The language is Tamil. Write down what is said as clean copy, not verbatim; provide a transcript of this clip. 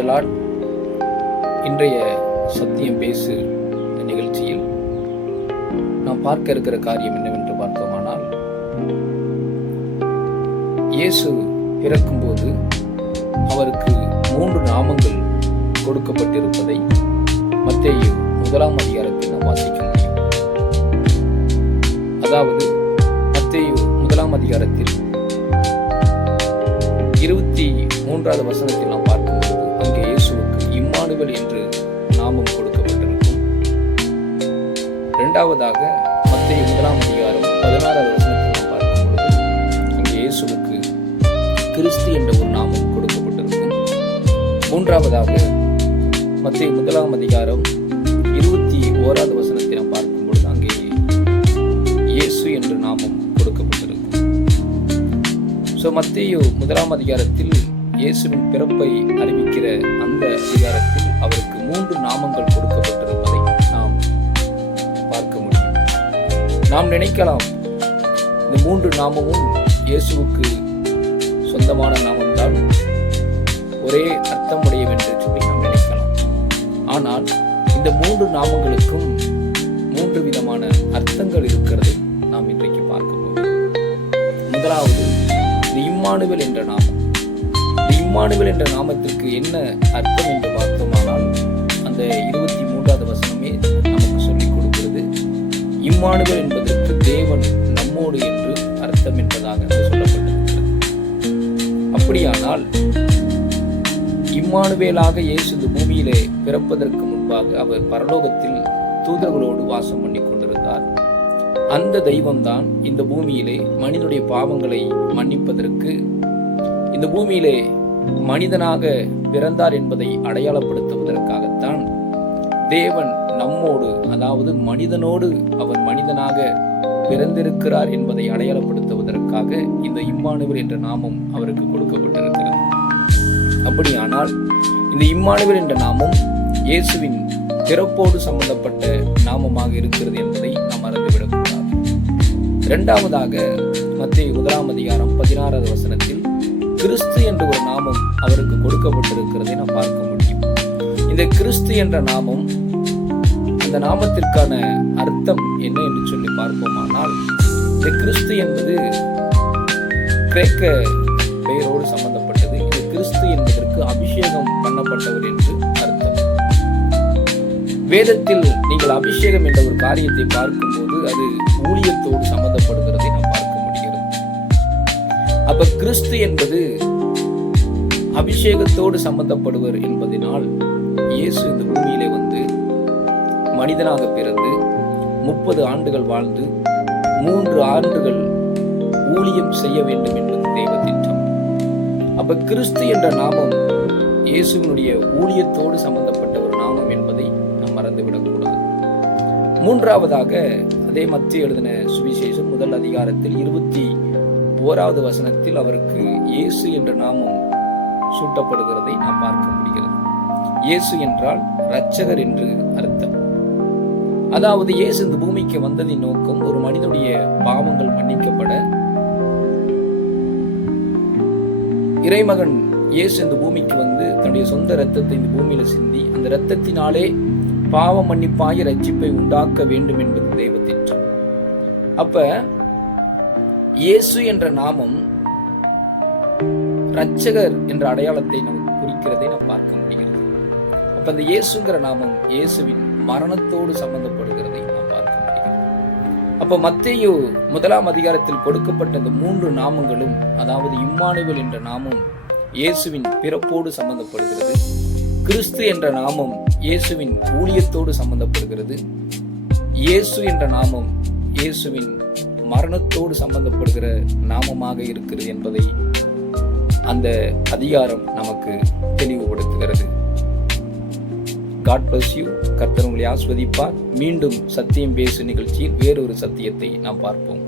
Praise the Lord. இன்றைய சத்தியம் பேசு நிகழ்ச்சியில் நாம் பார்க்க இருக்கிற காரியம் என்னவென்று பார்த்தோமானால், இயேசு பிறக்கும்போது அவருக்கு 3 நாமங்கள் கொடுக்கப்பட்டிருப்பதை மத்தேயு 1 அதிகாரத்தில் நாம் வாசிக்க முடியும். அதாவது மத்தேயு 1 அதிகாரத்தில் 23வது வசனத்தில் நாம் பார்க்கும்போது அங்கே இயேசுவுக்கு இம்மானுவேல் என்று நாமம் கொடுக்கப்பட்டிருக்கும். இரண்டாவதாக மத்தேயு 1 அதிகாரம் 16வது வசனத்தில் நாம் பார்க்கும்போது அங்கே இயேசுவுக்கு கிறிஸ்து என்ற ஒரு நாமம் கொடுக்கப்பட்டிருக்கும். மூன்றாவதாக மத்தேயு 1 அதிகாரம் 21வது வசனத்தை நாம் பார்க்கும்பொழுது அங்கே இயேசு என்ற நாமம் கொடுக்கப்பட்டிருக்கும். மத்தேயு 1 அதிகாரத்தில் இயேசுவின் பிறப்பை அறிவிக்கிற அந்த அதிகாரத்தில் அவருக்கு 3 நாமங்கள் கொடுக்கப்பட்டிருப்பதை நாம் பார்க்க முடியும். நாம் நினைக்கலாம், இந்த 3 நாமமும் இயேசுவுக்கு சொந்தமான நாமம்தான், ஒரே அர்த்தம் உடையவென்று சொல்லி நாம் நினைக்கலாம். ஆனால் இந்த 3 நாமங்களுக்கும் 3 விதமான அர்த்தங்கள் இருக்கிறது நாம் இன்றைக்கு பார்க்க போகிறோம். முதலாவது, இந்த இம்மானுவேல் என்ற நாமம். இந்த இம்மானுவேல் என்ற நாமத்திற்கு என்ன அர்த்தம் என்று பார்த்தோமானால், அந்த 23வது வசனமே நமக்கு சொல்லிக் கொடுக்கிறது. இம்மானுவேல் என்பதற்கு தேவன் நம்மோடு என்று அர்த்தம் என்பதாக சொல்லப்பட்டிருக்கிறது. அப்படியானால் இம்மானுவேலாக இயேசு இந்த பூமியிலே பிறப்பதற்கு முன்பாக அவர் பரலோகத்தில் தூதர்களோடு வாசம் பண்ணி கொண்டிருந்தார். அந்த தெய்வம்தான் இந்த பூமியிலே மனிதனுடைய பாவங்களை மன்னிப்பதற்கு இந்த பூமியிலே மனிதனாக பிறந்தார் என்பதை அடையாளப்படுத்துவதற்காகத்தான் தேவன் நம்மோடு, அதாவது மனிதனோடு அவர் மனிதனாக பிறந்திருக்கிறார் என்பதை அடையாளப்படுத்துவதற்காக இந்த இம்மானுவேல் என்ற நாமம் அவருக்கு கொடுக்கப்பட்டிருக்கிறது. அப்படியானால் இந்த இம்மானுவேல் என்ற நாமம் இயேசுவின் பிறப்போடு சம்பந்தப்பட்ட நாமமாக இருக்கிறது என்பதை நாம் மறந்துவிடக்கூடாது. இரண்டாவதாக மத்தேயு 1 அதிகாரம் 16வது வசனத்தில் கிறிஸ்து என்ற ஒரு நாமம் அவருக்கு கொடுக்கப்பட்டிருக்கிறதை நாம் பார்க்க முடியும். இந்த கிறிஸ்து என்ற நாமம், அந்த நாமத்திற்கான அர்த்தம் என்ன என்று சொல்லி பார்ப்போமானால், இந்த கிறிஸ்து என்பது கிரேக்க பெயரோடு சம்பந்தப்பட்டது. இந்த கிறிஸ்து என்பதற்கு அபிஷேகம் பண்ணப்பட்டவர் என்று அர்த்தம். வேதத்தில் நீங்கள் அபிஷேகம் என்ற ஒரு காரியத்தை பார்க்கும்போது அது ஊழியத்தோடு சம்பந்தப்படுகிறதை நாம் பார்க்க முடிகிறது. அப்ப கிறிஸ்து என்பது அபிஷேகத்தோடு சம்பந்தப்படுவர் என்பதனால் இயேசு இந்த பூமியிலே வந்து மனிதனாக பிறந்து 30 ஆண்டுகள் வாழ்ந்து 3 ஆண்டுகள் ஊழியம் செய்ய வேண்டும் என்பது தெய்வ திட்டம். அப்ப கிறிஸ்து என்ற நாமம் இயேசுவினுடைய ஊழியத்தோடு சம்பந்தப்பட்ட ஒரு நாமம் என்பதை நாம் மறந்துவிடக்கூடாது. மூன்றாவதாக அதே மத்தேயு எழுதின சுவிசேஷம் 1 அதிகாரத்தில் 21வது வசனத்தில் அவருக்கு இயேசு என்ற நாமம் சூட்டப்படுகிறதை நாம் பார்க்க முடிகிறது. இயேசு என்றால் இரட்சகர் என்று அர்த்தம். அதாவது இயேசு இந்த பூமிக்கு வந்ததின் நோக்கம் ஒரு மனிதனுடைய பாவங்கள் மன்னிக்கப்பட, இறைமகன் இயேசு இந்த பூமிக்கு வந்து தன்னுடைய சொந்த இரத்தத்தை இந்த பூமியில சிந்தி அந்த இரத்தத்தினாலே பாவ மன்னிப்பாகிய ரட்சிப்பை உண்டாக்க வேண்டும் என்பது தெய்வ திட்டம். அப்ப இயேசு என்ற நாமம் இரட்சகர் என்ற அடையாளத்தை நமக்கு குறிக்கிறதை நாம் பார்க்க முடிகிறது. அப்ப அந்த இயேசுங்கிற நாமம் இயேசுவின் மரணத்தோடு சம்பந்தப்படுகிறதை நாம் பார்க்க முடிகிறது. அப்ப மத்தேயு 1 அதிகாரத்தில் கொடுக்கப்பட்ட இந்த 3 நாமங்களும், அதாவது இம்மானுவேல் என்ற நாமம் இயேசுவின் பிறப்போடு சம்பந்தப்படுகிறது, கிறிஸ்து என்ற நாமம் இயேசுவின் ஊழியத்தோடு சம்பந்தப்படுகிறது, இயேசு என்ற நாமம் இயேசுவின் மரணத்தோடு சம்பந்தப்படுகிற நாமமாக இருக்கிறது என்பதை அந்த அதிகாரம் நமக்கு தெளிவுபடுத்துகிறது. God bless you. கர்த்தர் உங்களை ஆசீர்வதிப்பார். மீண்டும் சத்தியம் பேசு நிகழ்ச்சியில் வேறொரு சத்தியத்தை நாம் பார்ப்போம்.